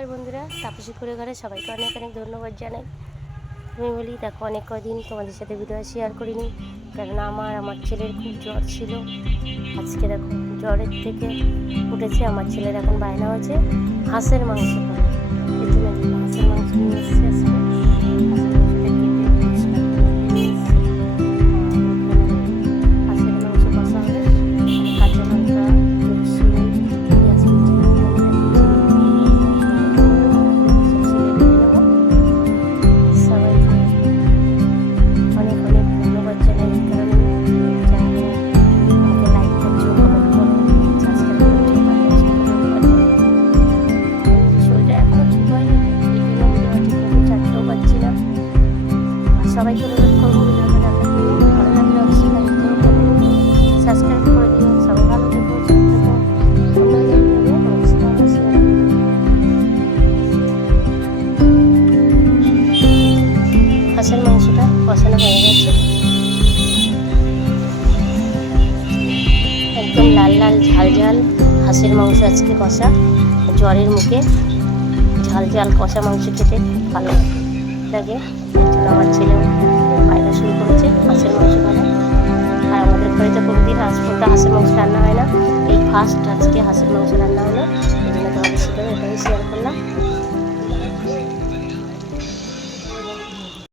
নমস্কার বন্ধুরা, তাপসী করে ঘরে সবাইকে অনেক অনেক ধন্যবাদ জানাই। আমি বলি দেখো, অনেক কদিন তোমাদের সাথে ভিডিও শেয়ার করিনি, কেননা আমার ছেলের খুব জ্বর ছিল। আজকে দেখো জ্বরের থেকে উঠেছে। আমার ছেলের এখন বায়না হচ্ছে হাঁসের মাংস খাবে। এর জন্য হাঁসের মাংস নিয়ে এসেছে আজকে। হাঁসের মাংস কষা হবে, কাঁচা লঙ্কা, রসুন, পেঁয়াজ কুচি, সবাইকে অনেক অনেক ধন্যবাদ জানাই। কারণ আমাকে লাইক করছো, কমেন্ট করো, সাবস্ক্রাইব করছো, শরীরটা এখনো ঠিক হয়নি, এই জন্য ভিডিও ঠিক চারটেও পাচ্ছি না। আর সবাইকে অনুরোধ করবো ভিডিওটা দেখার জন্য। ভালো লাগলে অবশ্যই লাইক করো, কমেন্ট করো, সাবস্ক্রাইব করে দিও। সবাই ভালো থেকো, সুস্থ থেকো। অন্য ভিডিও তোমাদের সাথে আবার শেয়ার করবো। হাঁসের মাংসটা কষানো হয়ে গেছে, একদম লাল লাল ঝাল ঝাল হাঁসের মাংস আজকে কষা। জ্বরের মুখে ঝাল ঝাল কষা মাংস খেতে ভালো লাগে। এর জন্য আমার ছেলে বায়না শুরু করেছে হাঁসের মাংস খাবে। আর আমাদের ঘরে তো কোনোদিন আজ পর্যন্ত হাঁসের মাংস রান্না হয় না, এই ফার্স্ট আজকে হাঁসের মাংস রান্না হলো। এই জন্য তোমাদের সাথে এটাই শেয়ার করলাম।